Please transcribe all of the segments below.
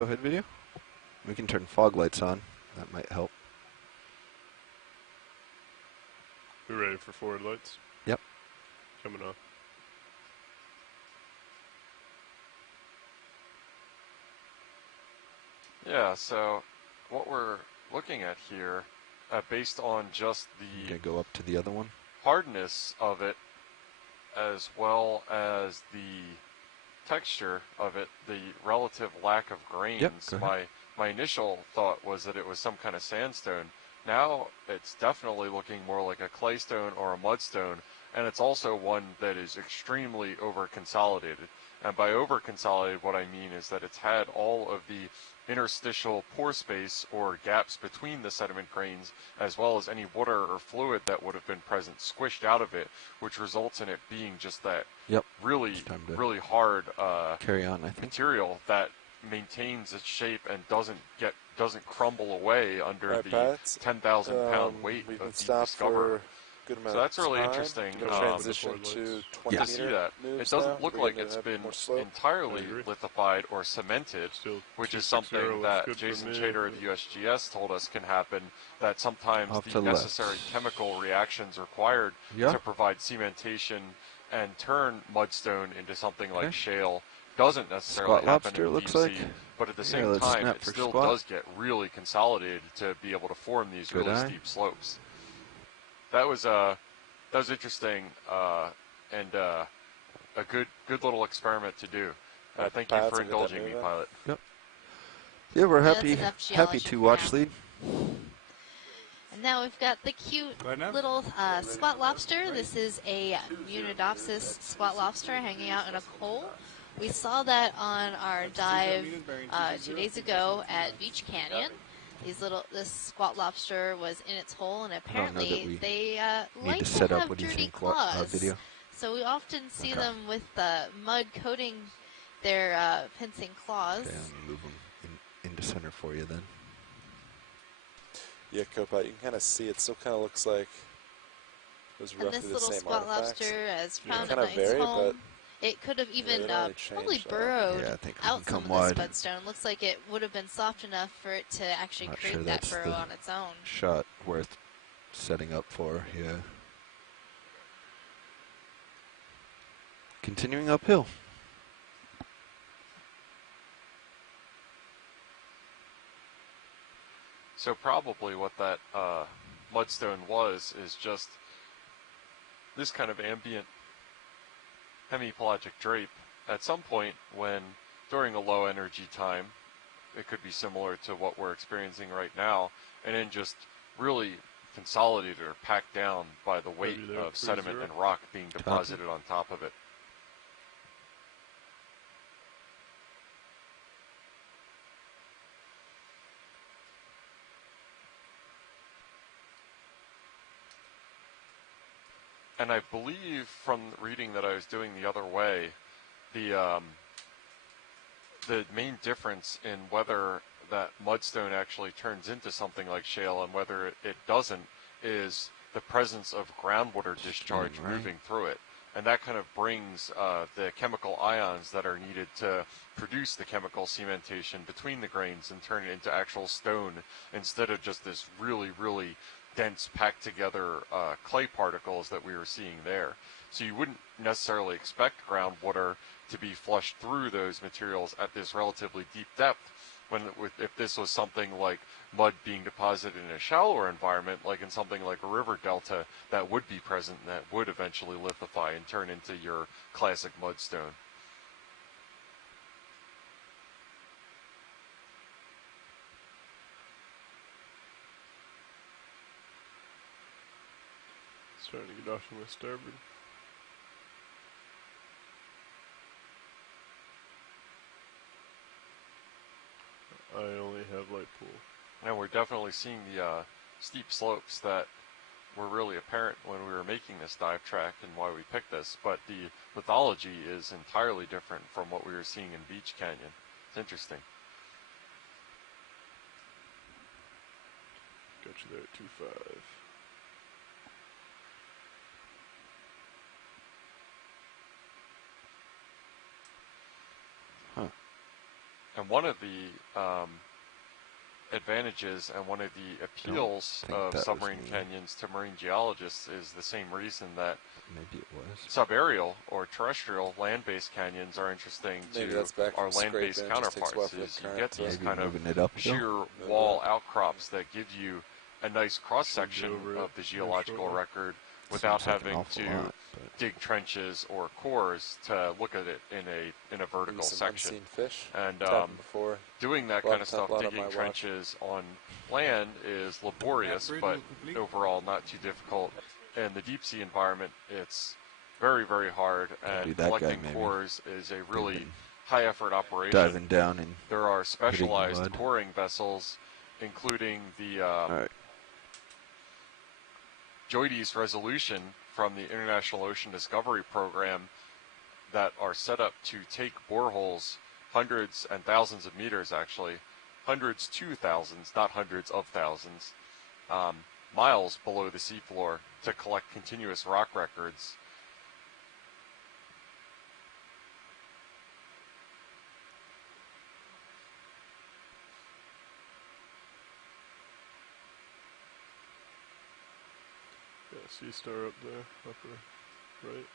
Go ahead, video. We can turn fog lights on. That might help. We ready for forward lights? Yep. Coming on. Yeah, so what we're looking at here, based on just I'm the gonna go up to the other one. hardness of it, as well as the texture of it, the relative lack of grains, Yep, go ahead. my initial thought was that it was some kind of sandstone. Now it's definitely looking more like a claystone or a mudstone, and it's also one that is extremely over-consolidated. And by over-consolidated, what I mean is that it's had all of the interstitial pore space or gaps between the sediment grains, as well as any water or fluid that would have been present, squished out of it, which results in it being just that really, really hard Carry on, I think. material that maintains its shape and doesn't crumble away under the 10,000 pound weight of the Discoverer. So that's really interesting transition to see that. It doesn't look like it's been entirely lithified or cemented, which is something that Jason Chater of the USGS told us can happen, that sometimes the necessary chemical reactions required to provide cementation and turn mudstone into something like shale doesn't necessarily happen in deep sea, but at the same time it still does get really consolidated to be able to form these really steep slopes. That was interesting and a good little experiment to do. Thank you for indulging me, pilot. Yep. Yeah, we're happy to watch lead. And now we've got the cute little squat lobster. This is a Munidopsis squat lobster hanging out in a coal. We saw that on our dive 2 days ago at Beach Canyon. This squat lobster was in its hole, and apparently they like to have dirty claws. So we often see them with mud coating their pincing claws. Okay, I'll move them into center for you then. Yeah, Copilot, you can kind of see it still kind of looks like it was roughly the same artifacts. And this little squat lobster has found a kind of nice vary, home. It could have even probably burrowed out some of this mudstone. Looks like it would have been soft enough for it to actually create that burrow on its own. Shot worth setting up for, yeah. Continuing uphill. So probably what that mudstone was is just this kind of ambient hemipelagic drape at some point when, during a low energy time, it could be similar to what we're experiencing right now, and then just really consolidated or packed down by the weight of sediment and rock being deposited on top of it. And I believe from reading that I was doing the other way, the main difference in whether that mudstone actually turns into something like shale and whether it doesn't is the presence of groundwater discharge moving through it. And that kind of brings the chemical ions that are needed to produce the chemical cementation between the grains and turn it into actual stone instead of just this really, really dense packed together clay particles that we were seeing there. So you wouldn't necessarily expect groundwater to be flushed through those materials at this relatively deep depth if this was something like mud being deposited in a shallower environment, like in something like a river delta, that would be present and that would eventually lithify and turn into your classic mudstone. Starting to get off to my starboard. I only have light pool. And we're definitely seeing the steep slopes that were really apparent when we were making this dive track and why we picked this, but the lithology is entirely different from what we were seeing in Beach Canyon. It's interesting. Got you there at 2.5. And one of the advantages and one of the appeals of submarine canyons to marine geologists is the same reason that maybe it was subaerial or terrestrial land-based canyons are interesting to our land-based counterparts. Is you get these kind of sheer wall outcrops that give you a nice cross-section of the geological record without having to dig trenches or cores to look at it in a vertical section. And doing that kind of stuff, digging trenches on land is laborious, but overall not too difficult. In the deep sea environment, it's very, very hard, and collecting cores is a really high effort operation. Diving down and there are specialized coring vessels, including the JOIDES Resolution from the International Ocean Discovery Program, that are set up to take boreholes hundreds and thousands of meters, actually, hundreds to thousands, not hundreds of thousands, miles below the seafloor to collect continuous rock records. Sea star up there, upper right.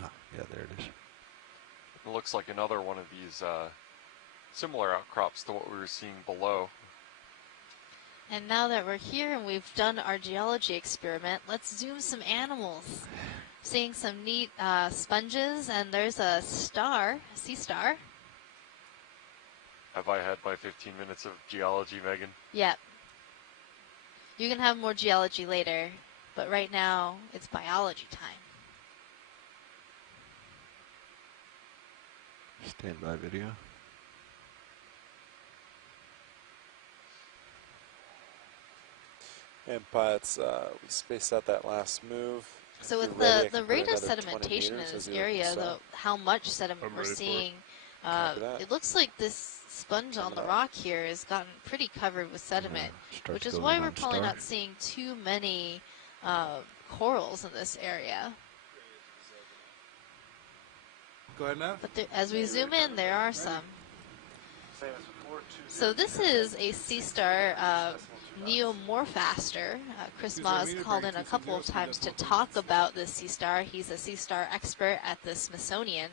Ah, yeah, there it is. It looks like another one of these similar outcrops to what we were seeing below. And now that we're here and we've done our geology experiment, let's zoom some animals. Seeing some neat sponges, and there's a star, a sea star. Have I had my 15 minutes of geology, Megan? Yep. You can have more geology later, but right now it's biology time. Standby video. And pilots, we spaced out that last move. So with the rate of sedimentation in this area, how much sediment we're seeing, it looks like this sponge on the rock here has gotten pretty covered with sediment, which is why we're probably not seeing too many corals in this area. Go ahead now. But as we zoom in, there are some. So this is a sea star neomorphaster. Chris Ma's called in a couple of times to talk about this sea star. He's a sea star expert at the Smithsonian,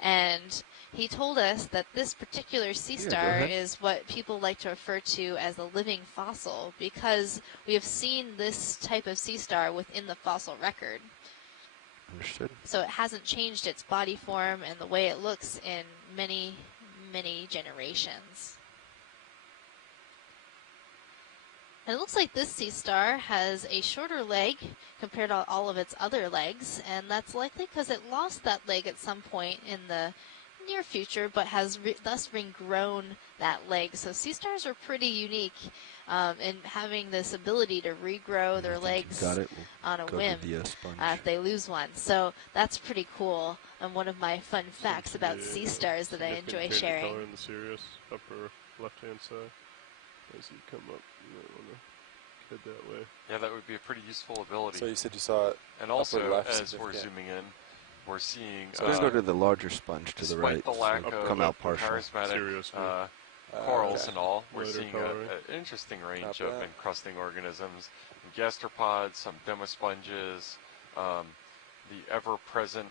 and he told us that this particular sea star is what people like to refer to as a living fossil, because we have seen this type of sea star within the fossil record. Understood. So it hasn't changed its body form and the way it looks in many, many generations. And it looks like this sea star has a shorter leg compared to all of its other legs, and that's likely because it lost that leg at some point in the near future, but has thus regrown that leg. So sea stars are pretty unique in having this ability to regrow their legs on a whim if they lose one. So that's pretty cool, and one of my fun facts about sea stars that I enjoy sharing. Color in the Sirius upper left-hand side. As you come up, you might want to head that way. Yeah, that would be a pretty useful ability. So you said you saw it. And also, as we're zooming in, we're seeing. So let's go to the larger sponge to the right. Despite the lack of come out partial. charismatic corals and all, we're seeing an interesting range of encrusting organisms, gastropods, some demosponges, the ever-present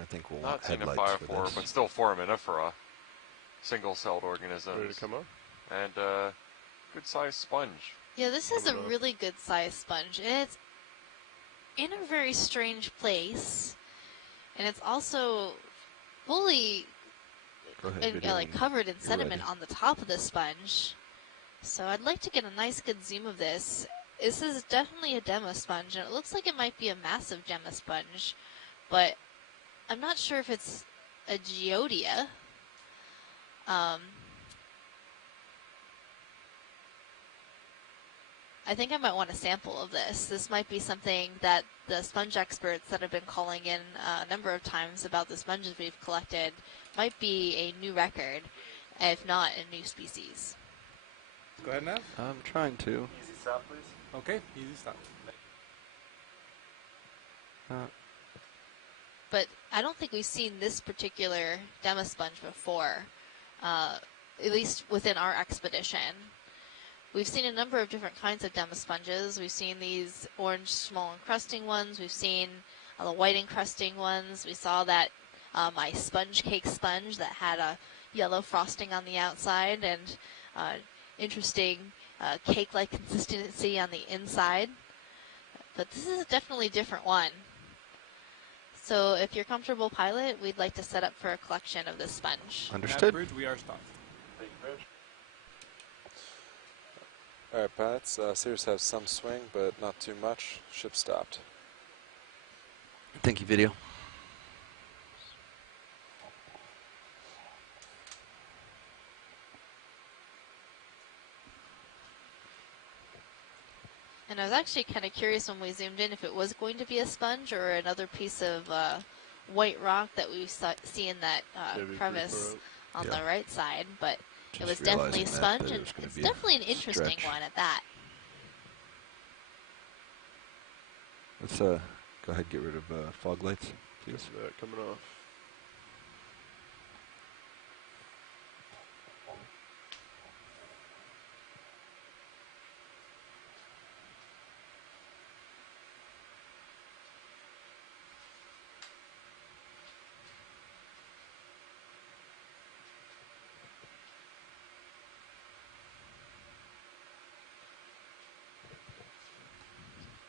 I think we'll not want headlights for xenophyophora, this. but still foraminifera, single-celled organisms. Ready to come up? And good-sized sponge. Yeah, this is a really good-sized sponge. It's in a very strange place, and it's also fully covered in sediment on the top of the sponge. So I'd like to get a nice good zoom of this. This is definitely a demosponge, and it looks like it might be a massive demosponge, but I'm not sure if it's a geodia. I think I might want a sample of this. This might be something that the sponge experts that have been calling in a number of times about the sponges we've collected might be a new record, if not a new species. Go ahead now. I'm trying to. Easy stop, please. Okay, easy stop. But I don't think we've seen this particular demo sponge before, at least within our expedition. We've seen a number of different kinds of demo sponges. We've seen these orange small encrusting ones. We've seen the white encrusting ones. We saw that my sponge cake sponge that had a yellow frosting on the outside and interesting cake-like consistency on the inside. But this is definitely a different one. So if you're comfortable, pilot, we'd like to set up for a collection of this sponge. Understood. Bridge, we are stopped. All right, pilots. Sears have some swing, but not too much. Ship stopped. Thank you, video. And I was actually kind of curious when we zoomed in if it was going to be a sponge or another piece of white rock that we see in that crevice on the right side, but Just it was definitely a sponge, that and was gonna it's be a definitely an interesting stretch. one at that. Let's go ahead and get rid of fog lights, please. That coming off.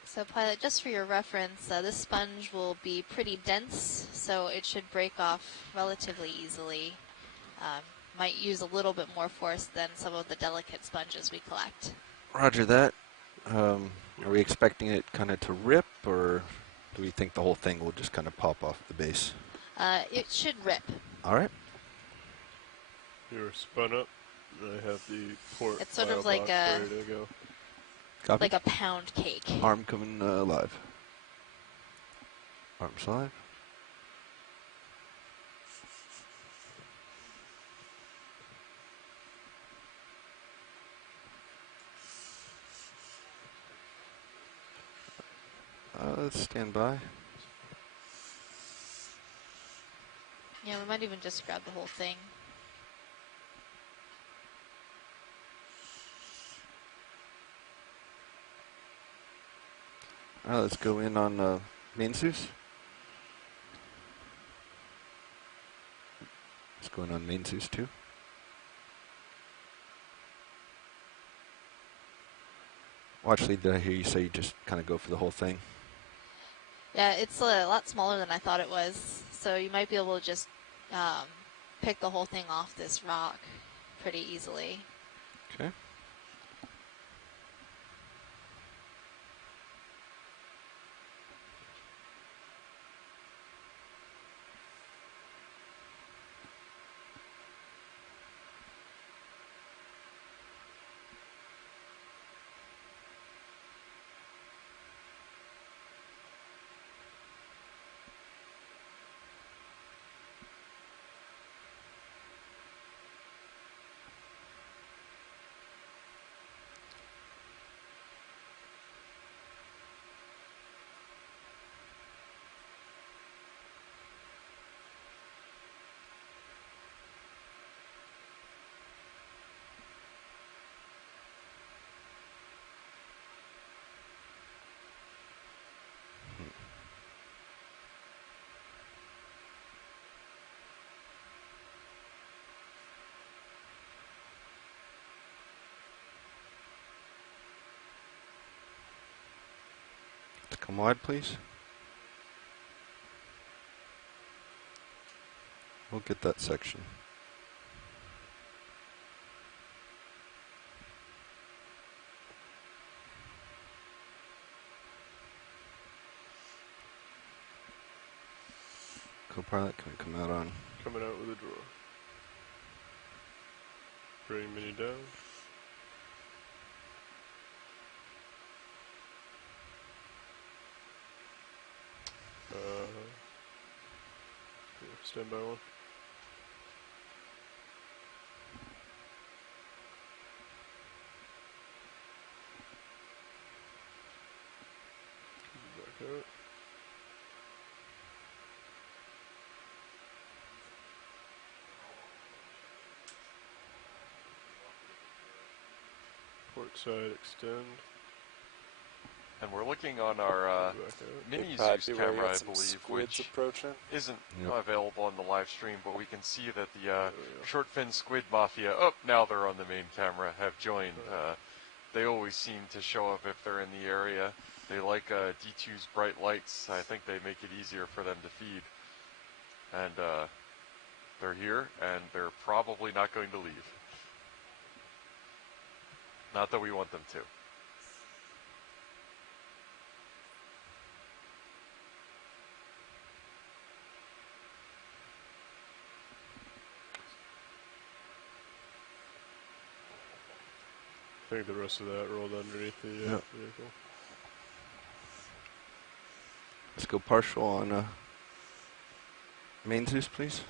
So pilot, just for your reference, this sponge will be pretty dense, so it should break off relatively easily. Might use a little bit more force than some of the delicate sponges we collect. Roger that. Are we expecting it kind of to rip, or do we think the whole thing will just kind of pop off the base? It should rip. All right. You're spun up. I have the port. It's sort of file like box a ready to go. Copy. like a pound cake. Arm coming live. Arms live. Let's stand by. Yeah, we might even just grab the whole thing. All right, let's go in on main Zeus. Let's go in on main Zeus too. Well, actually, did I hear you say you just kind of go for the whole thing? Yeah, it's a lot smaller than I thought it was, so you might be able to just pick the whole thing off this rock pretty easily. Okay. Come wide, please. We'll get that section. Co-pilot, can we come out on? Coming out with a drawer. Bring mini down. Stand by one. out. Port side extend. And we're looking on our mini Pat, Zeus beware, you camera, got I some believe, squids which approaching. isn't Yep. available on the live stream, but we can see that the short fin squid mafia, now they're on the main camera, have joined. They always seem to show up if they're in the area. They like D2's bright lights. I think they make it easier for them to feed. And they're here, and they're probably not going to leave. Not that we want them to. I think the rest of that rolled underneath the Yep. vehicle. Let's go partial on main Zeus, please.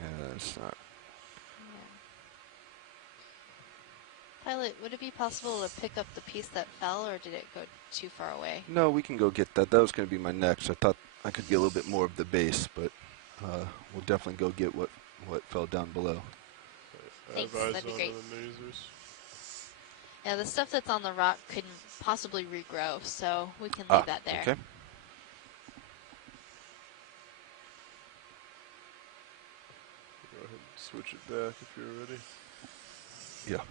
Yeah, that's not. Pilot, would it be possible to pick up the piece that fell, or did it go too far away? No, we can go get that. That was going to be my next. I thought I could get a little bit more of the base, but we'll definitely go get what fell down below. Thanks, Eyes that'd be on great. the Mazers. Yeah, the stuff that's on the rock couldn't possibly regrow, so we can leave that there. Okay. Go ahead and switch it back if you're ready. Yeah.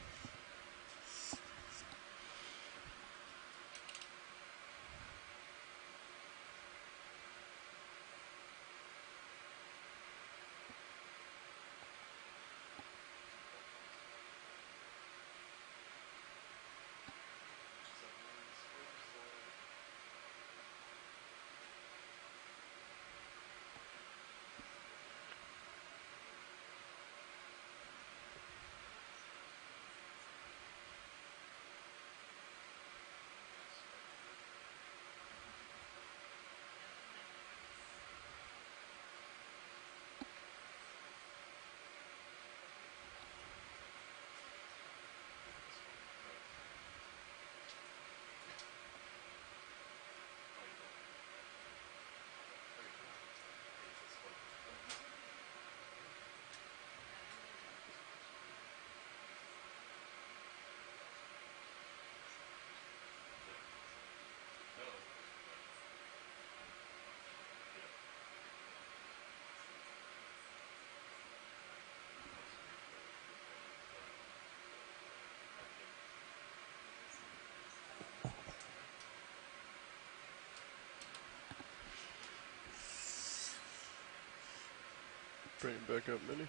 Bring it back up, Minnie.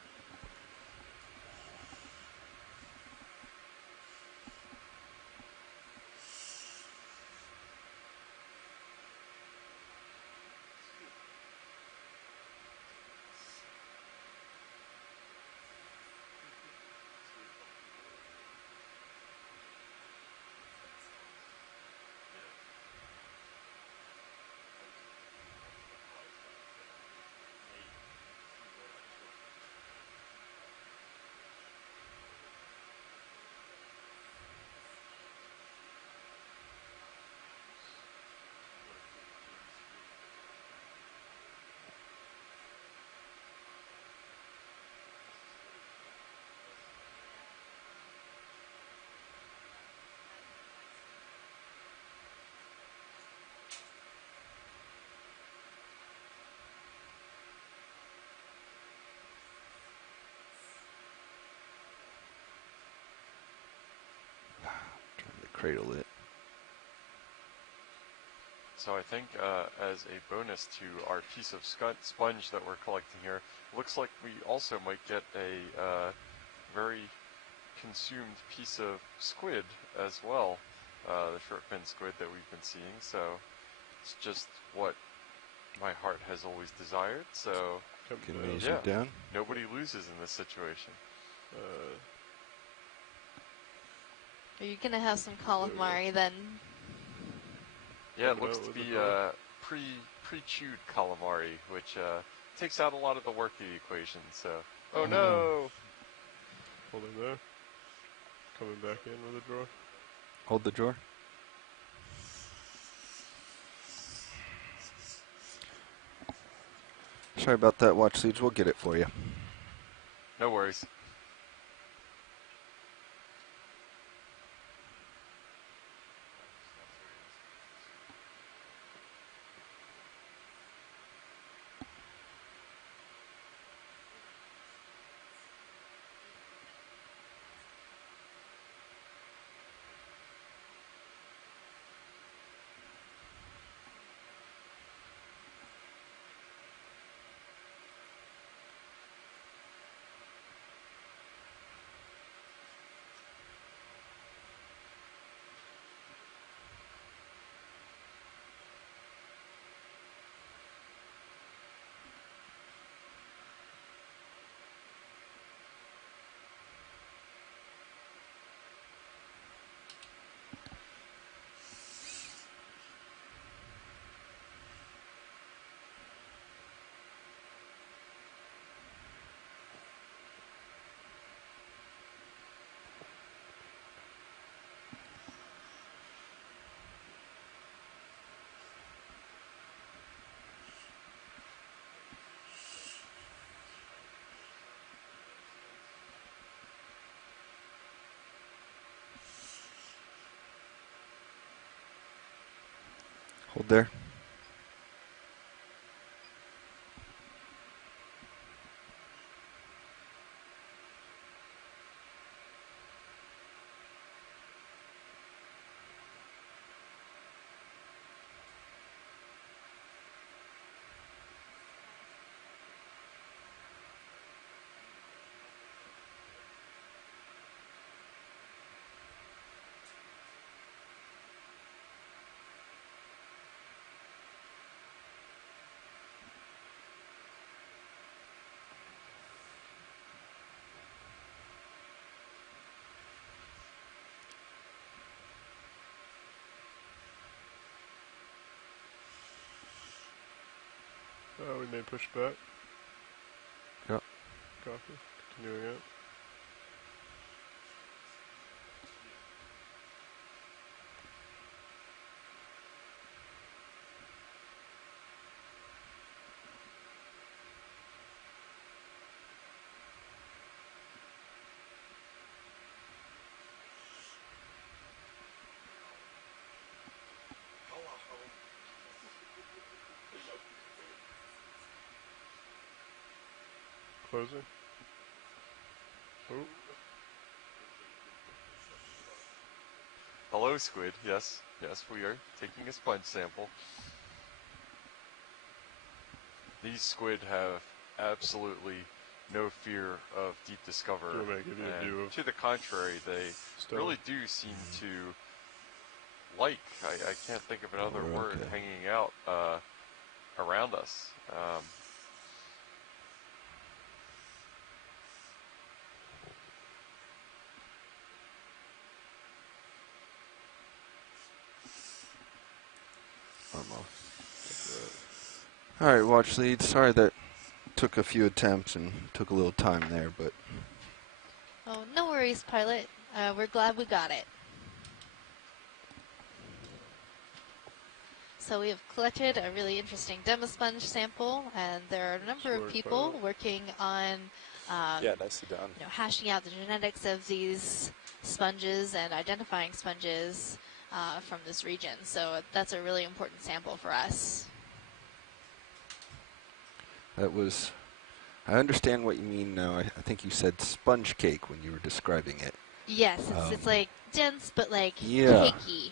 Trying to cradle it. So I think as a bonus to our piece of sponge that we're collecting here, looks like we also might get a very consumed piece of squid as well, the short fin squid that we've been seeing. So It's just what my heart has always desired, so Can laser down. nobody loses in this situation. Are you going to have some calamari then? Yeah, it looks to be pre-chewed calamari, which takes out a lot of the work of the equation, so... Oh no! Holding there. Coming back in with a drawer. Hold the drawer. Sorry about that, watch leads. We'll get it for you. No worries. Hold there. We may push back. Yep. Copy. Continuing out. Closing. Oh. Hello, squid. Yes, yes, we are taking a sponge sample. These squid have absolutely no fear of deep discover. And to the contrary, they really do seem to like, I can't think of another word, hanging out around us. All right, watch lead. Sorry that took a few attempts and took a little time there, but... Oh, no worries, pilot. We're glad we got it. So we have collected a really interesting demo sponge sample, and there are a number of people working on nicely done. Hashing out the genetics of these sponges and identifying sponges from this region. So that's a really important sample for us. That was... I understand what you mean now. I think you said sponge cake when you were describing it. Yes, it's like dense, but like cakey.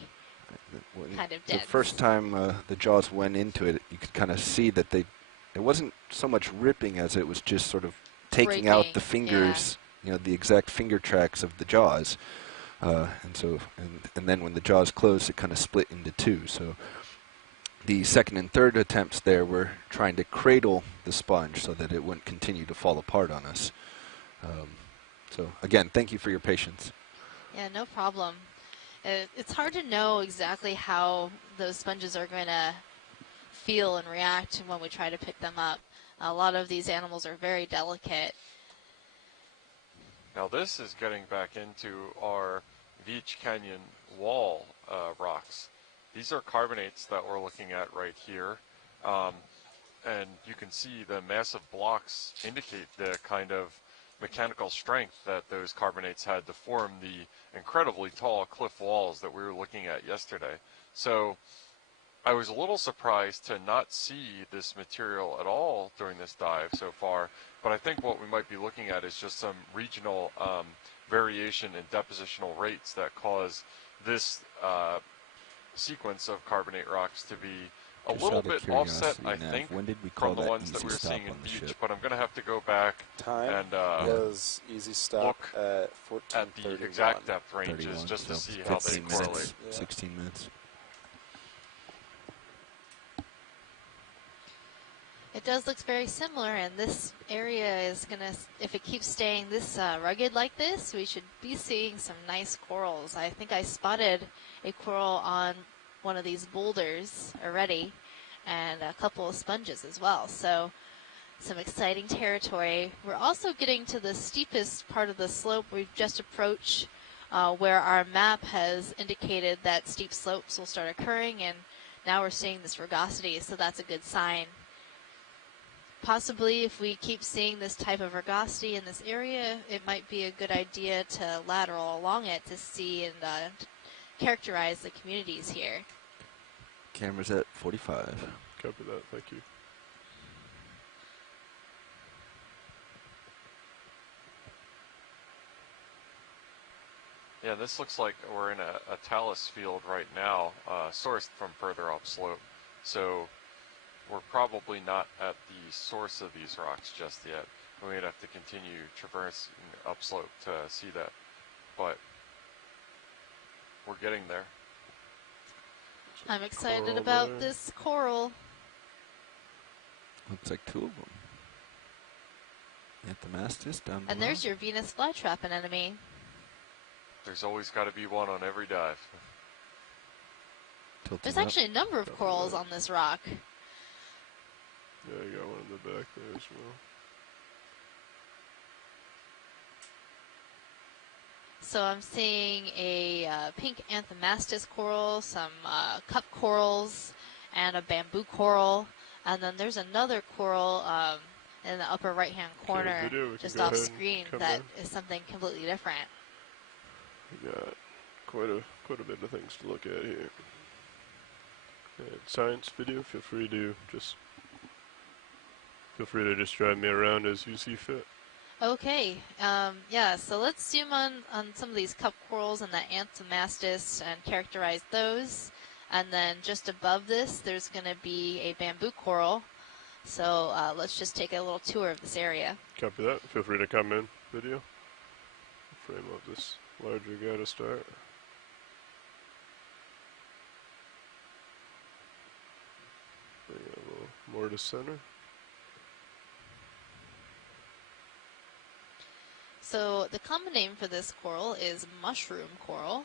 Kind of dense. The first time the jaws went into it, you could kind of see that it wasn't so much ripping as it was just sort of taking out the fingers, the exact finger tracks of the jaws. And then when the jaws closed, it kind of split into two. So the second and third attempts there were trying to cradle the sponge so that it wouldn't continue to fall apart on us. So again, thank you for your patience. Yeah, no problem. It's hard to know exactly how those sponges are going to feel and react when we try to pick them up. A lot of these animals are very delicate. Now this is getting back into our Beach Canyon wall rocks. These are carbonates that we're looking at right here. And you can see the massive blocks indicate the kind of mechanical strength that those carbonates had to form the incredibly tall cliff walls that we were looking at yesterday. So I was a little surprised to not see this material at all during this dive so far, but I think what we might be looking at is just some regional variation in depositional rates that cause this sequence of carbonate rocks to be a little bit offset, I think, from the ones that we were seeing in Beach, but I'm going to have to go back and was easy stop at 14:31. At the exact depth ranges just to see how they correlate. 16 minutes. It does look very similar, and this area is going to, if it keeps staying this rugged like this, we should be seeing some nice corals. I think I spotted a coral on one of these boulders already, and a couple of sponges as well. So some exciting territory. We're also getting to the steepest part of the slope. We've just approached where our map has indicated that steep slopes will start occurring, and now we're seeing this rugosity, so that's a good sign. Possibly if we keep seeing this type of rugosity in this area, it might be a good idea to lateral along it to see and characterize the communities here. Camera's at 45. Copy that, thank you. Yeah, this looks like we're in a talus field right now, sourced from further upslope. So we're probably not at the source of these rocks just yet. We might have to continue traversing upslope to see that, but we're getting there. I'm excited about this coral. Looks like two of them. Anthomastus down below. And there's your Venus flytrap anemone. There's always got to be one on every dive. There's actually a number of corals on this rock. Yeah, you got one in the back there as well. So I'm seeing a pink Anthomastus coral, some cup corals, and a bamboo coral. And then there's another coral in the upper right-hand corner, just off screen, that is something completely different. We got quite a bit of things to look at here. And science video, feel free to just drive me around as you see fit. Okay, yeah, so let's zoom on some of these cup corals and the Anthomastus and characterize those. And then just above this, there's going to be a bamboo coral. So let's just take a little tour of this area. Copy that. Feel free to come in, video. Frame up this larger guy to start. Bring it a little more to center. So the common name for this coral is mushroom coral,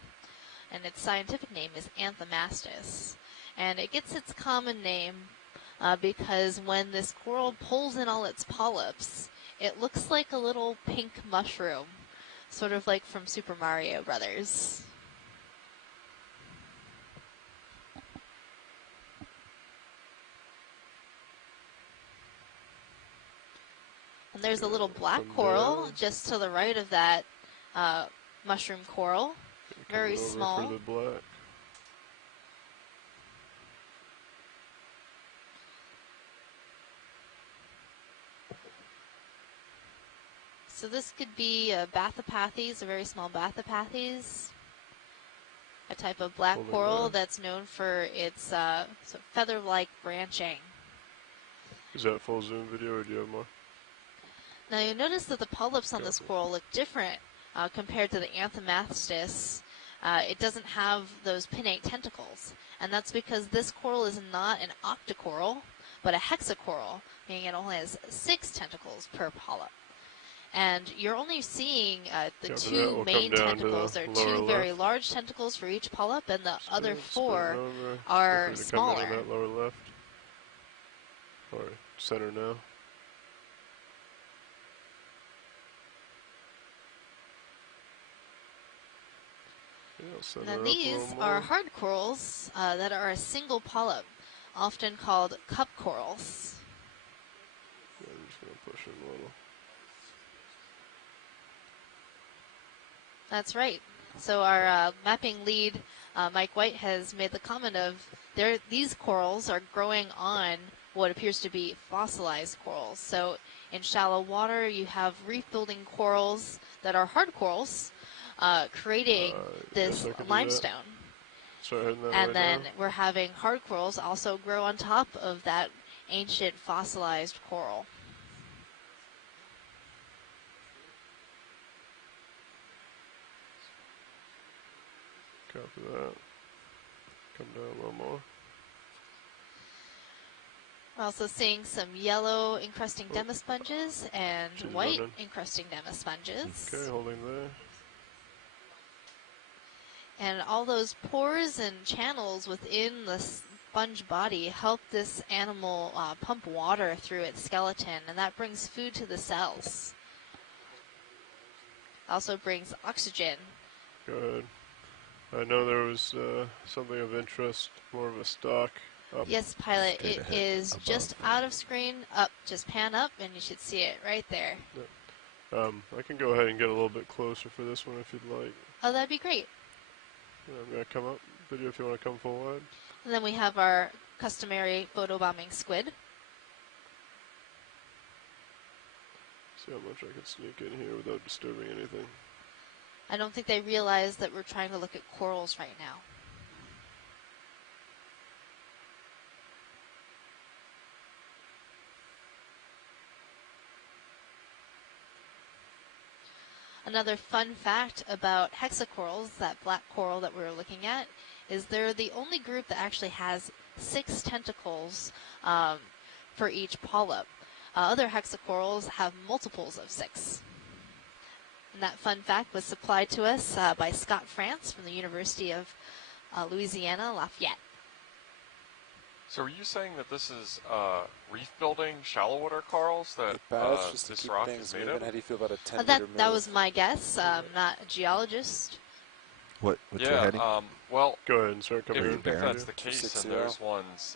and its scientific name is Anthomastus. And it gets its common name because when this coral pulls in all its polyps, it looks like a little pink mushroom, sort of like from Super Mario Brothers. And there's a little black coral just to the right of that mushroom coral. Very small. For the black. So this could be a Bathopathes, a very small Bathopathes, a type of black coral that's known for its feather-like branching. Is that full zoom video, or do you have more? Now you'll notice that the polyps on this coral look different compared to the Anthomastus. it doesn't have those pinnate tentacles. And that's because this coral is not an octocoral, but a hexacoral, meaning it only has 6 tentacles per polyp. And you're only seeing the 2 main tentacles. There are 2 very large tentacles for each polyp, and the other 4 are smaller. Come down on that lower left. Or center now. And then these are hard corals that are a single polyp, often called cup corals. Yeah, I'm just going to push in a little. That's right. So our mapping lead, Mike White, has made the comment of these corals are growing on what appears to be fossilized corals. So in shallow water, you have reef-building corals that are hard corals, creating this limestone. And then we're having hard corals also grow on top of that ancient fossilized coral. Copy that. Come down a little more. We're also seeing some yellow encrusting demisponges and white encrusting demisponges. Okay, holding there. And all those pores and channels within the sponge body help this animal pump water through its skeleton, and that brings food to the cells. Also brings oxygen. Good. I know there was something of interest, more of a stock. Up. Yes, pilot, it is just out of screen, up, just pan up, and you should see it right there. Yep. I can go ahead and get a little bit closer for this one if you'd like. Oh, that'd be great. I'm going to come up, video if you want to come full wide. And then we have our customary photobombing squid. See how much I can sneak in here without disturbing anything. I don't think they realize that we're trying to look at corals right now. Another fun fact about hexacorals, that black coral that we were looking at, is they're the only group that actually has 6 tentacles for each polyp. Other hexacorals have multiples of 6. And that fun fact was supplied to us by Scott France from the University of Louisiana, Lafayette. So are you saying that this is reef-building shallow water corals that this rock is made of? How do you feel about a 10-meter move? That was my guess. I'm not a geologist. What's your heading? Well, go ahead and start coming in. If that's the case, and those ones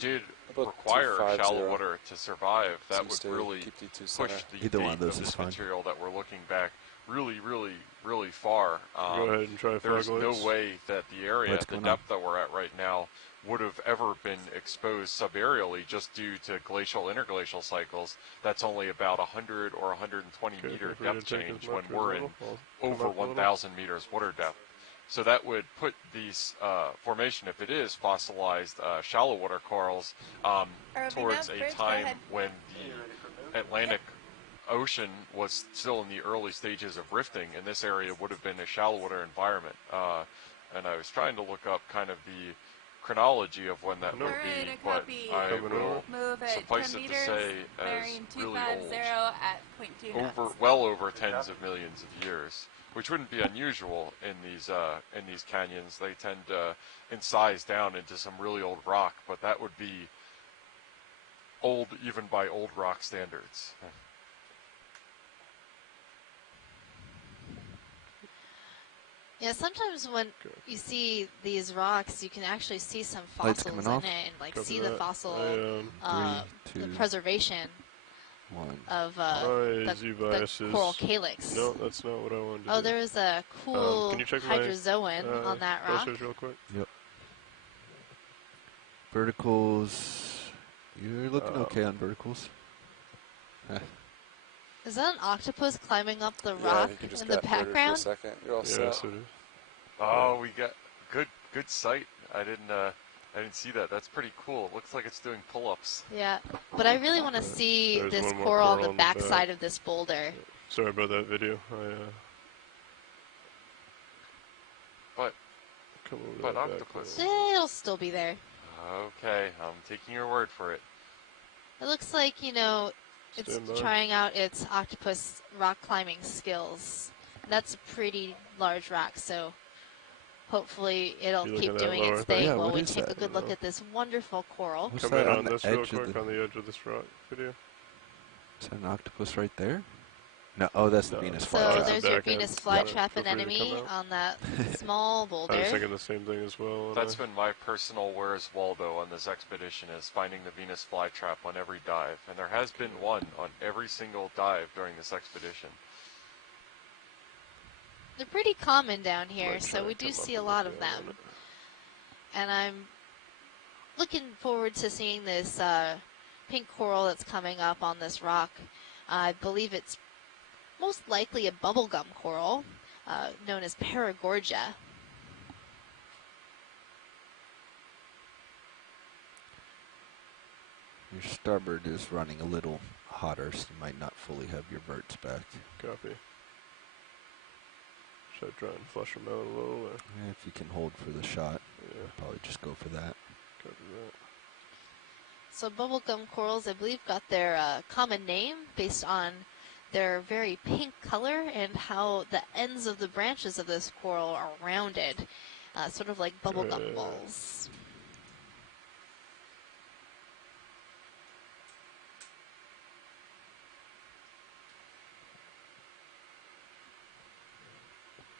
did require shallow water to survive, that would really push the date of this material that we're looking back really, really, really far. Go ahead and try There's no way that the area, the depth that we're at right now, would have ever been exposed subaerially just due to glacial interglacial cycles. That's only about 100 or 120 meter depth change when we're in over 1,000 meters water depth. So that would put these formation, if it is fossilized shallow water corals, towards a time when the Atlantic Ocean was still in the early stages of rifting, and this area would have been a shallow water environment. And I was trying to look up kind of the chronology of when that would be, but I will suffice it to say as really old, well over tens of millions of years, which wouldn't be unusual in these canyons. They tend to incise down into some really old rock, but that would be old even by old rock standards. Yeah, sometimes when you see these rocks, you can actually see some fossils in it, and like see the fossil the preservation of the coral calyx. No, that's not what I wanted to do. Oh, there is a cool hydrozoan on that rock. Real quick? Yep. Verticals. You're looking okay on verticals. Is that an octopus climbing up the rock in the background? For a second. You're all set. Oh, we got good sight. I didn't see that. That's pretty cool. It looks like it's doing pull-ups. Yeah, but I really want to see this coral on the backside of this boulder. Sorry about that video. come over But that octopus. back It'll still be there. Okay, I'm taking your word for it. It looks like, you know, it's Stand by. trying out its octopus rock climbing skills. That's a pretty large rock, so hopefully it'll You looking keep at that doing lower its thing? thing Yeah, while what we is take that? a good look at this wonderful coral. What's Come that in on on the this real edge of quick, the... on the edge of this rock video. Is that an octopus right there? No, oh, that's the No. Venus So Oh, flytrap. it's a there's your back end. Venus Yeah. flytrap Feel and free to come enemy out. on that small I was boulder. thinking the same thing as well. and That's I- been my personal Where's Waldo on this expedition, is finding the Venus flytrap on every dive. And there has been one on every single dive during this expedition. They're pretty common down here, might so try we to do come up see a and lot look of down them. on it. And I'm looking forward to seeing this pink coral that's coming up on this rock. I believe it's most likely a bubblegum coral, known as Paragorgia. Your starboard is running a little hotter, so you might not fully have your verts back. Copy. Should I try and flush them out a little? Or? If you can hold for the shot, Yeah, probably just go for that. copy that. So bubblegum corals, I believe, got their common name based on their very pink color and how the ends of the branches of this coral are rounded, sort of like bubblegum balls.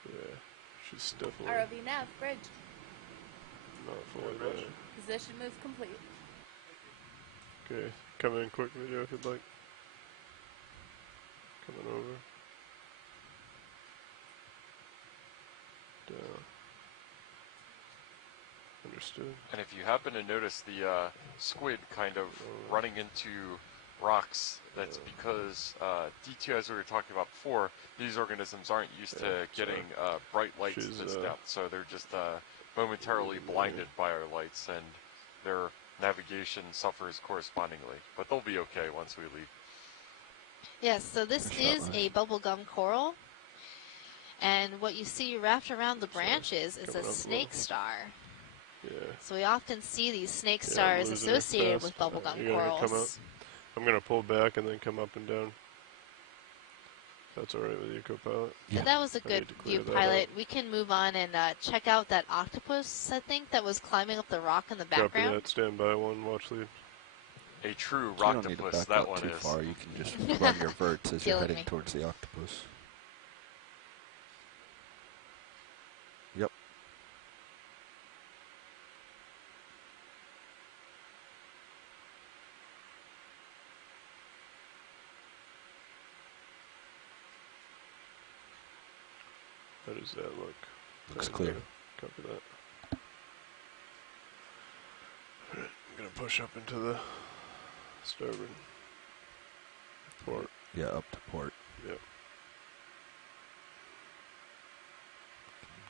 Yeah, she's definitely ROV nav, bridge. not fully there. Position move complete. Okay, come in quick video if you'd like. Coming over. Down. Understood. And if you happen to notice the squid kind of running into rocks, that's because D2, as we were talking about before, these organisms aren't used to getting bright lights She's, at this depth, so they're just momentarily blinded by our lights, and their navigation suffers correspondingly. But they'll be okay once we leave. Yes, so this is a bubblegum coral, and what you see wrapped around the branches is a snake star. Yeah. So we often see these snake Yeah, stars I'm losing it associated fast. with bubblegum You're gonna come corals. I'm gonna pull back and then come up and down. That's alright with you, co-pilot? Yeah, that was a I good need to clear view, that pilot. out. We can move on and check out that octopus, I think, that was climbing up the rock in the Copy background. that. Stand by one. Watch lead. A true You don't need to rocktopus, back that up one too is. far. You can just run your verts as you're Killing heading me. towards the octopus. Yep. How does that look? Looks Right clear. there. Copy that. Alright, I'm gonna push up into the starboard port. Yeah, up to port. Yep.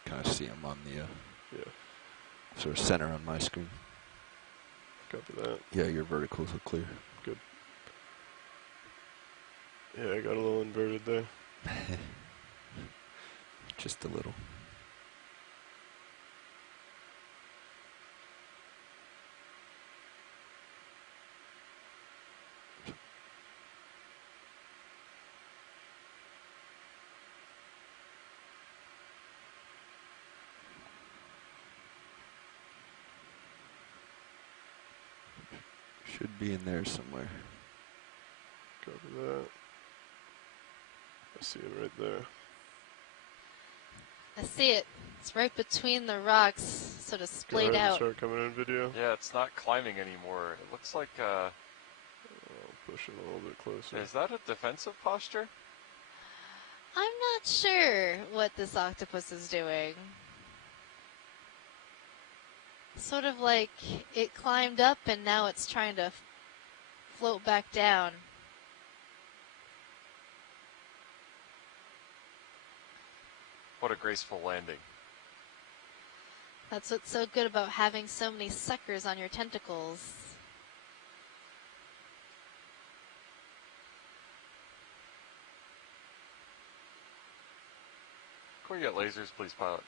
Kind of see them on the Yeah. sort of center on my screen. Copy that. Yeah, your verticals look clear. Good. Yeah, I got a little inverted there. Just a little. Should be in there somewhere. Copy that. I see it right there. I see it. It's right between the rocks, sort of Go splayed ahead and out. start coming in video. Yeah, it's not climbing anymore. It looks like, I'll push it a little bit closer. is that a defensive posture? I'm not sure what this octopus is doing. Sort of like it climbed up and now it's trying to float back down. What a graceful landing. That's what's so good about having so many suckers on your tentacles. Can we get lasers, please, pilot?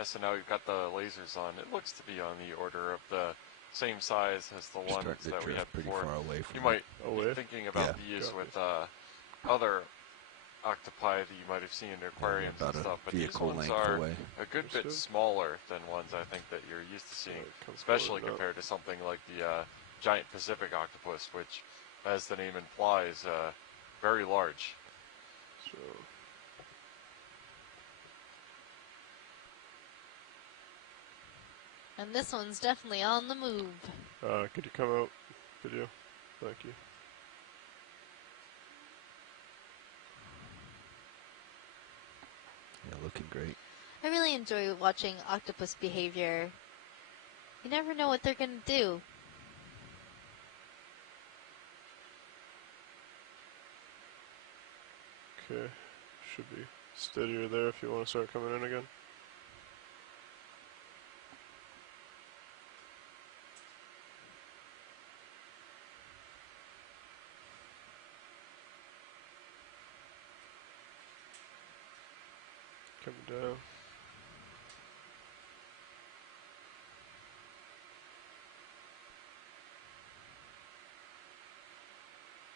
Yeah, so now we've got the lasers on. It looks to be on the order of the same size as the ones that we had before. You might be thinking about these with other octopi that you might have seen in aquariums and stuff, but these ones are a good bit smaller than ones I think that you're used to seeing, especially compared to something like the giant Pacific octopus, which, as the name implies, very large. So. And this one's definitely on the move. Could you come out, video? Thank you. Yeah, looking great. I really enjoy watching octopus behavior. You never know what they're going to do. Okay, should be steadier there if you want to start coming in again. Coming down.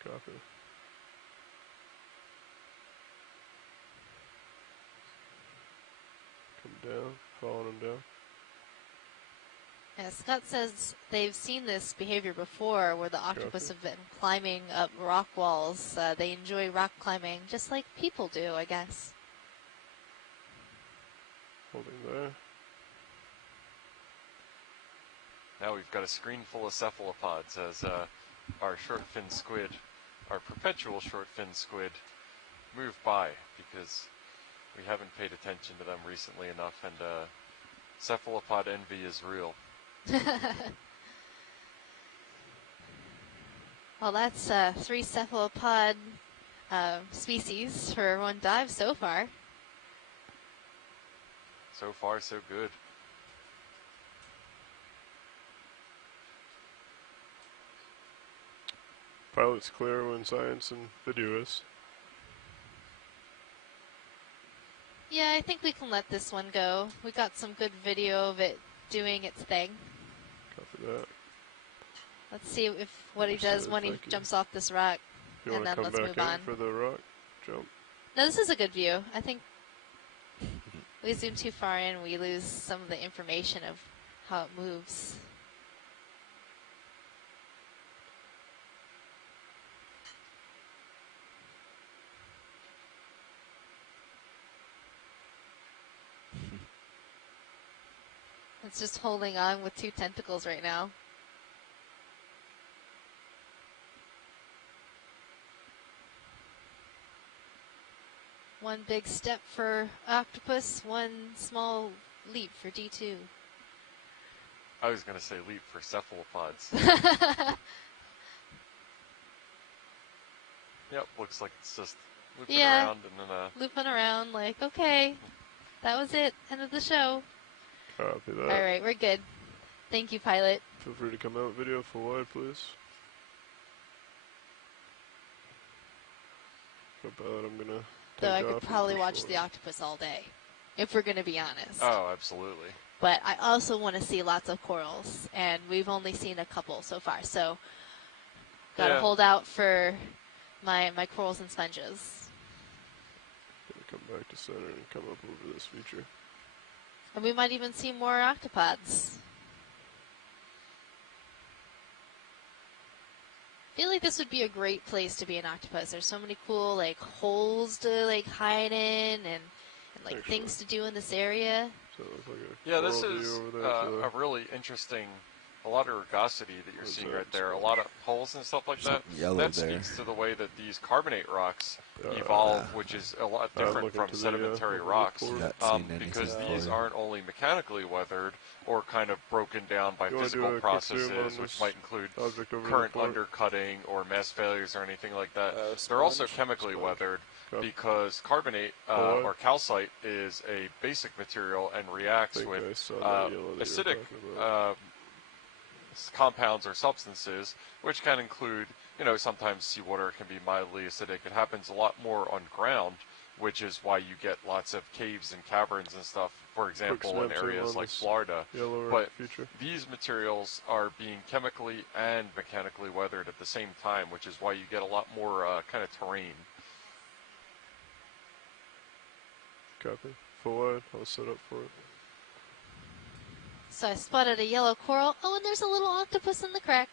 Copy. Come down, following him down. Yeah, Scott says they've seen this behavior before where the octopus have been climbing up rock walls. They enjoy rock climbing just like people do, I guess. Holding there. Now we've got a screen full of cephalopods as our short-fin squid, our perpetual short-fin squid, move by because we haven't paid attention to them recently enough, and cephalopod envy is real. Well, that's 3 cephalopod species for one dive so far. So far, so good. Pilot's clear when science and video is. Yeah, I think we can let this one go. We got some good video of it doing its thing. Copy that. Let's see what he does when he jumps off this rock, and then let's move on. For the rock jump. No, this is a good view. I think we zoom too far in, we lose some of the information of how it moves. It's just holding on with 2 tentacles right now. One big step for octopus, one small leap for D2. I was going to say leap for cephalopods. Yep, looks like it's just looping around and then looping around like, okay, that was it, end of the show. Copy that. All right, we're good. Thank you, pilot. Feel free to come out video full wide, please. Pilot, I'm gonna. Though I could probably watch the octopus all day, if we're gonna be honest. Oh, absolutely. But I also want to see lots of corals, and we've only seen a couple so far, so gotta hold out for my corals and sponges. Gonna come back to center and come up over this feature. And we might even see more octopods. I feel like this would be a great place to be an octopus. There's so many cool like holes to like hide in and like things to do in this area. So it looks like yeah, this is a really interesting, a lot of rugosity that you're seeing right there, a lot of holes and stuff like that. That speaks to the way that these carbonate rocks evolve, which is a lot different from sedimentary rocks, because these aren't only mechanically weathered or kind of broken down by physical processes, which might include current undercutting or mass failures or anything like that. They're also chemically weathered, because carbonate or calcite is a basic material and reacts with acidic compounds or substances, which can include, you know, sometimes seawater can be mildly acidic. It happens a lot more on ground, which is why you get lots of caves and caverns and stuff, for example, in areas like Florida. But these materials are being chemically and mechanically weathered at the same time, which is why you get a lot more kind of terrain. Copy. Full wide. I'll set up for it. So I spotted a yellow coral. Oh, and there's a little octopus in the crack.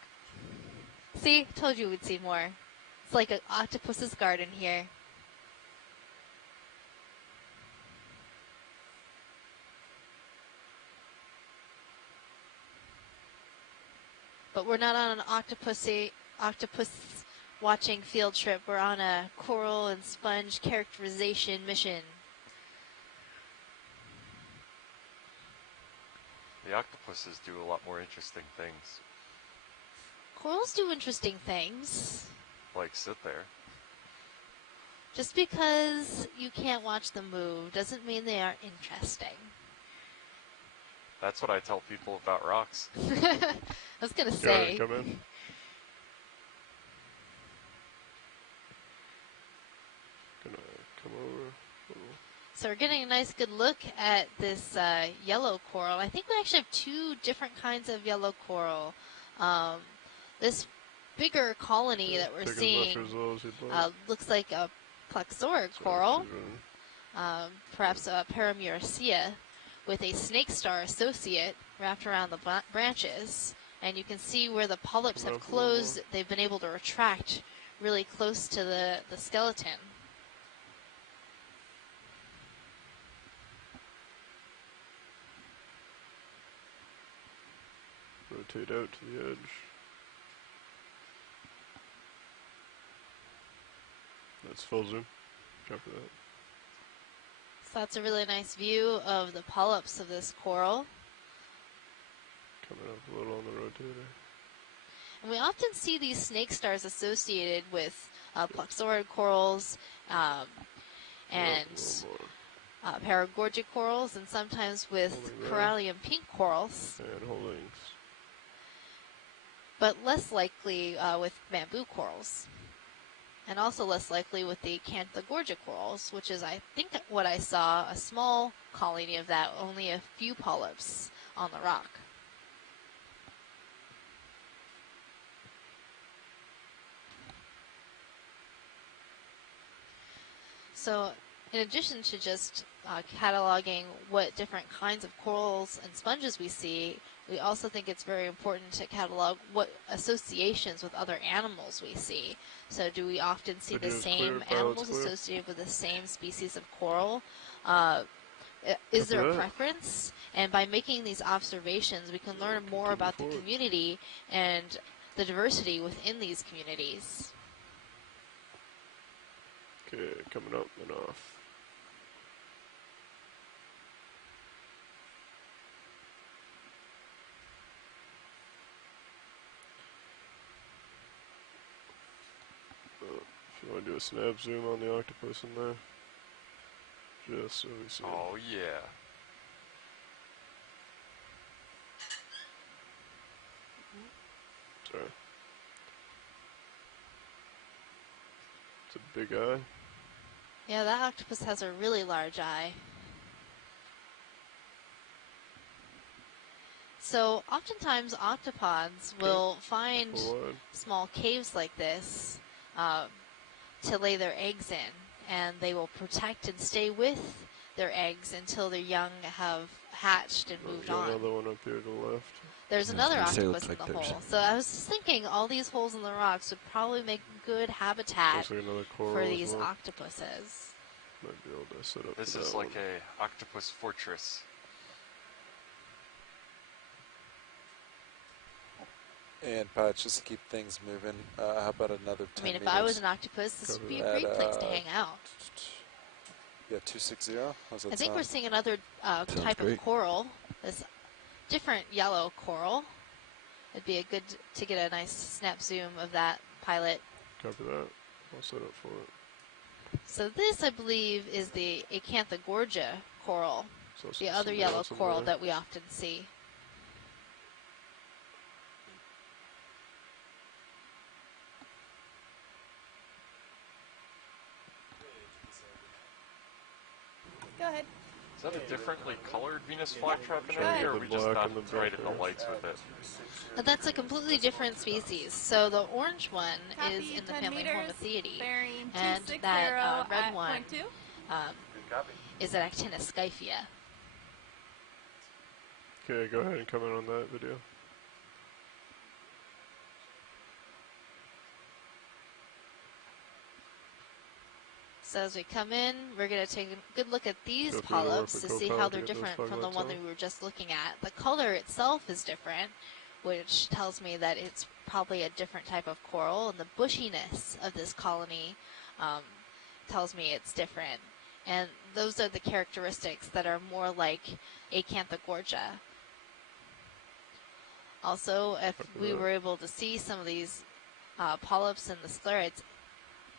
See? Told you we'd see more. It's like an octopus's garden here. But we're not on an octopus watching field trip. We're on a coral and sponge characterization mission. The octopuses do a lot more interesting things. Corals do interesting things. Like sit there. Just because you can't watch them move doesn't mean they aren't interesting. That's what I tell people about rocks. I was going to say. Come in. Gonna come over. So we're getting a nice good look at this yellow coral. I think we actually have two different kinds of yellow coral. This bigger colony that we're seeing looks like a plexaurid coral, perhaps a paramuracea, with a snake star associate wrapped around the branches. And you can see where the polyps have closed. They've been able to retract really close to the skeleton. Rotate out to the edge. That's full zoom. Copy that. So that's a really nice view of the polyps of this coral. Coming up a little on the rotator. And we often see these snake stars associated with plexaurid corals and paragorgic corals, and sometimes with corallium pink corals. And holding. But less likely with bamboo corals. And also less likely with the Canthogorgia corals, which is, I think, what I saw, a small colony of that, only a few polyps on the rock. So, in addition to just cataloging what different kinds of corals and sponges we see, we also think it's very important to catalog what associations with other animals we see. So do we often see the same animals associated with the same species of coral? Is there a preference? And by making these observations, we can learn more about the community and the diversity within these communities. Okay, coming up and off. If you want to do a snap zoom on the octopus in there, just so we see. Oh yeah. Sorry. It's a big eye. Yeah, that octopus has a really large eye. So oftentimes octopods will find small caves like this to lay their eggs in, and they will protect and stay with their eggs until their young have hatched and moved on. Another one up here to the left. There's another octopus in the hole. So I was just thinking all these holes in the rocks would probably make good habitat for these octopuses. Might be able to set up. This is like a octopus fortress. And Patch, just to keep things moving, how about another 10 I mean, if meters? I was an octopus, this would be a great place to hang out. Yeah, 260. How's that I think sound? we're seeing another type of coral, this different yellow coral. It'd be a good to get a nice snap zoom of that pilot. Copy that. I'll set up for it. So this, I believe, is the Acanthogorgia coral, the other yellow coral that we often see. Go ahead. Is that a differently colored Venus flytrap in Go there, ahead. or are we just black not and the right in the black lights with it? That's a completely different species. So the orange one Copy, is in the 10 family meters, Hormetheidae, bearing and 260 that red at one point 2. is an Actinoscyphia. Okay, go ahead and comment on that video. So as we come in, we're going to take a good look at these Feel free to work polyps with to see co-pilot how to they're get those different fog from the lights one on. that we were just looking at. The color itself is different, which tells me that it's probably a different type of coral, and the bushiness of this colony tells me it's different. And those are the characteristics that are more like Acanthogorgia. Also, if we were able to see some of these polyps and the sclerites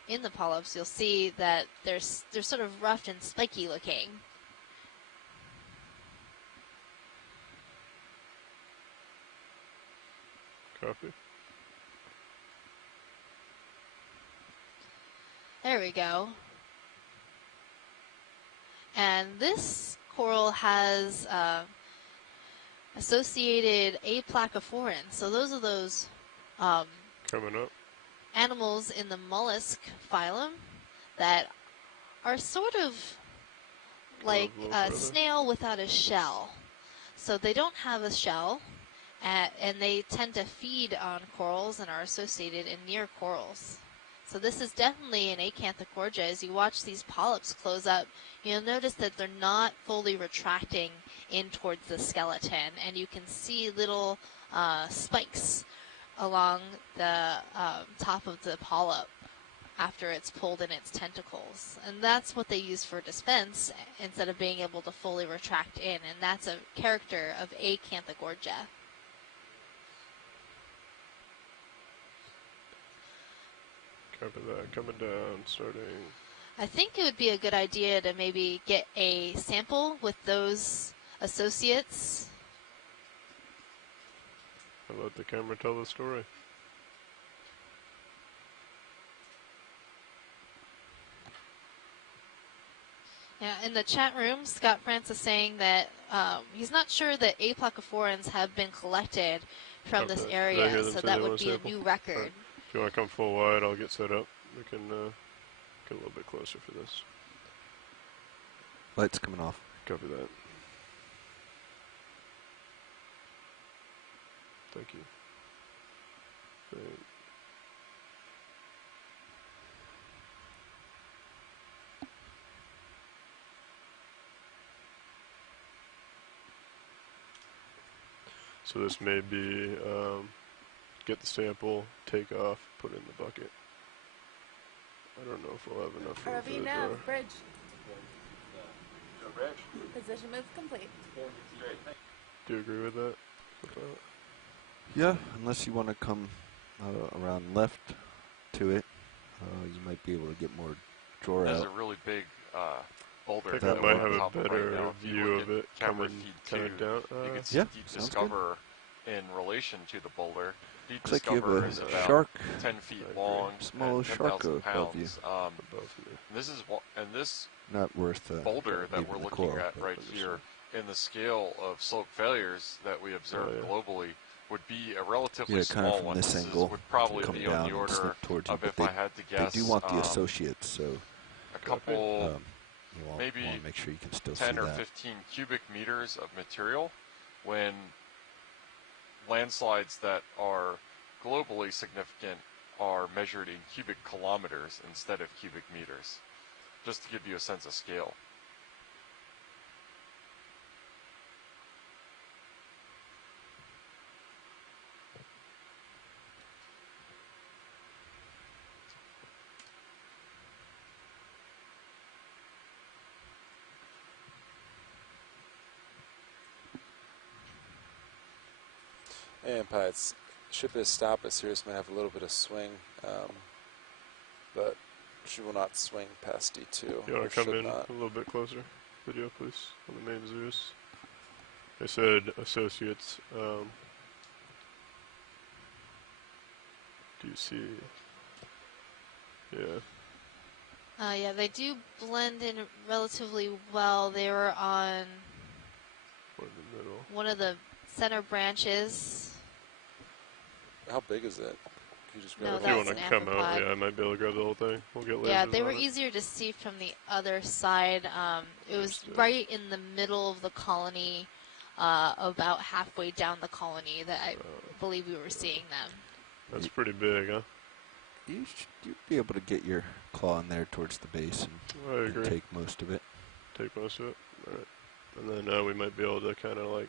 in the polyps, you'll see that they're sort of rough and spiky looking. Copy. There we go. And this coral has associated aplacophorans. So those are those Coming up. animals in the mollusk phylum that are sort of like a snail without a shell. So they don't have a shell, and they tend to feed on corals and are associated in near corals. So this is definitely an Acanthogorgia. As you watch these polyps close up, you'll notice that they're not fully retracting in towards the skeleton, and you can see little spikes along the top of the polyp after it's pulled in its tentacles. And that's what they use for dispense instead of being able to fully retract in, and that's a character of Acanthogorgia. Copy that. Coming down, starting. I think it would be a good idea to maybe get a sample with those associates. I'll let the camera tell the story. Yeah, in the chat room, Scott Francis saying that he's not sure that aplacophorans have been collected from this area, so that would be a new record. Right. If you want to come full wide, I'll get set up. We can get a little bit closer for this. Lights coming off. Copy that. Thank you. Great. So this may be get the sample, take off, put in the bucket. I don't know if we'll have enough room for ROV the nav, drawer. bridge. Position move complete. Do you agree with that? Yeah, unless you want to come around left to it, you might be able to get more drawer There's out. a really big boulder. I think that I might we're have on a top of better right now. If you view look of at it camera coming feed kind of 2, down. you can see yeah, Deep sounds Discover in relation to the boulder. Deep Looks like you have Discover a is about shark, 10 feet long, small and shark 10,000 above you. pounds. above me. This Not worth boulder that we're leaving the looking coral, at but right here, in the scale of slope failures that we observe globally, would be a relatively kind of small from one. this This angle, would probably come be down on the and order slip towards you, of, but if I had to guess, they do want the associates, so a couple, you want maybe to make sure you can still 10 see or that. 15 cubic meters of material, when landslides that are globally significant are measured in cubic kilometers instead of cubic meters, just to give you a sense of scale. And pilots, ship is stopped, but Sirius might have a little bit of swing, but she will not swing past D2. You want to come in a little bit closer? Video, please, on the main Zeus. I said associates. Do you see? Yeah. Yeah, they do blend in relatively well. They were on Or in the middle. one of the center branches. How big is it? Can you just grab No, it If you all want that's to an come out, amphipod. yeah, I might be able to grab the whole thing. We'll get lasers Yeah, they were on it. easier to see from the other side. It was Understood. right in the middle of the colony, about halfway down the colony that I believe we were seeing them. That's pretty big, huh? You'd be able to get your claw in there towards the base I and agree. take most of it. Take most of it. All right. And then we might be able to kind of like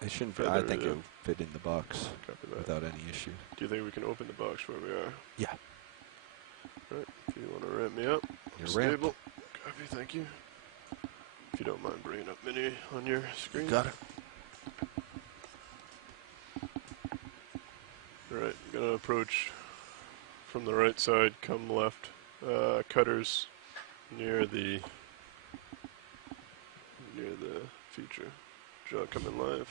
It shouldn't. feather I think it it in. will fit in the box Copy that. without any issue. Do you think we can open the box where we are? Yeah. All right. If you want to ramp me up. You're Stable. Copy, thank you. If you don't mind bringing up Mini on your screen. Got it. Alright, gonna approach from the right side, come left. Cutters near the feature. Jaw coming live.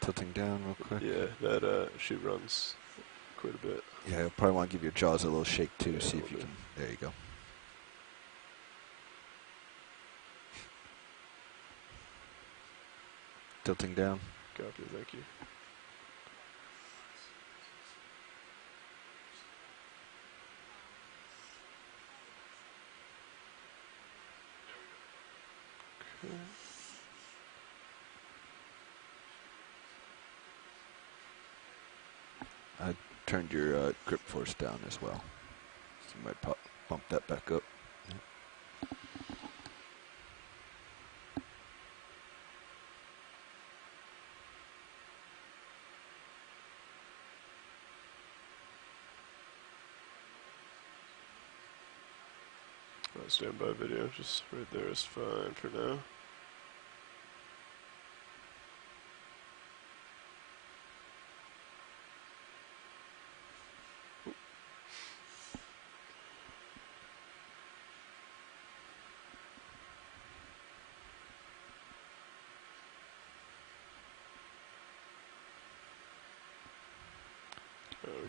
Tilting down real quick. Yeah, that she runs quite a bit. Yeah, you'll probably want to give your jaws a little shake too. Yeah, See will if you do. can. There you go. Tilting down. Copy, thank you. Okay. I turned your grip force down as well. So you might bump that back up. Standby video, just right there is fine for now.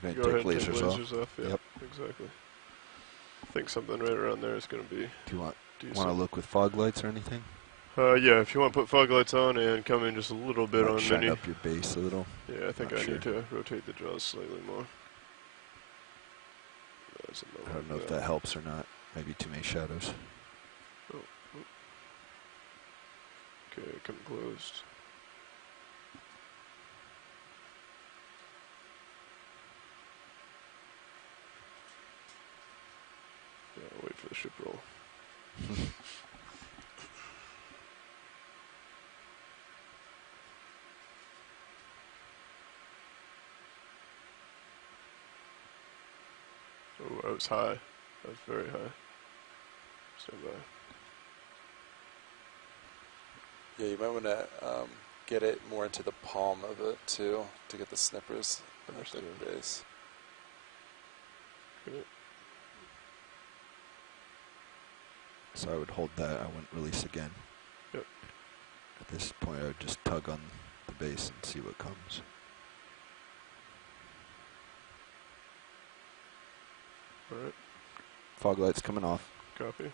You're Go gonna ahead take and take lasers off? lasers off. Yeah, Yep. exactly. I think something right around there is going to be Do you want decent. to look with fog lights or anything? Yeah, if you want to put fog lights on and come in just a little bit Might on shine Mini. up your base a little. Yeah, I think Not I sure. need to rotate the jaws slightly more. I don't know if that helps or not. Maybe too many shadows. Okay, come closed. Yeah, I'll wait for the ship roll. Oh, that was high. That was very high. Stand by. Yeah, you might want to get it more into the palm of it too to get the snippers at Understood. the base. Okay. So I would hold that. I wouldn't release again. Yep. At this point, I would just tug on the base and see what comes. Alright, Fog lights coming off. copy.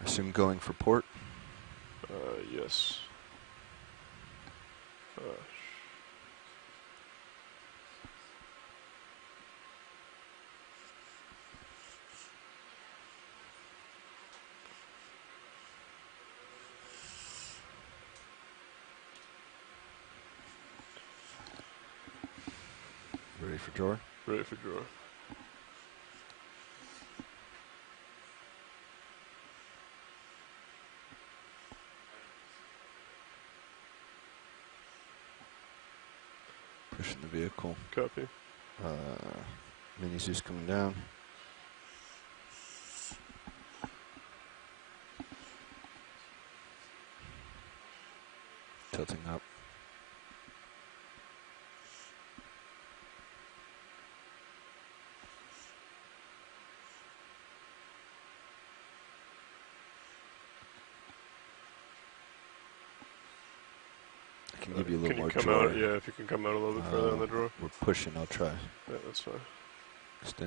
I assume going for port. Yes. Ready for drawer? Ready for drawer. Pushing the vehicle. Copy. Mini Zeus coming down. Tilting up. can give you a little more come drawer. out? Yeah, if you can come out a little bit further on the drawer. We're pushing. I'll try. Yeah, that's fine.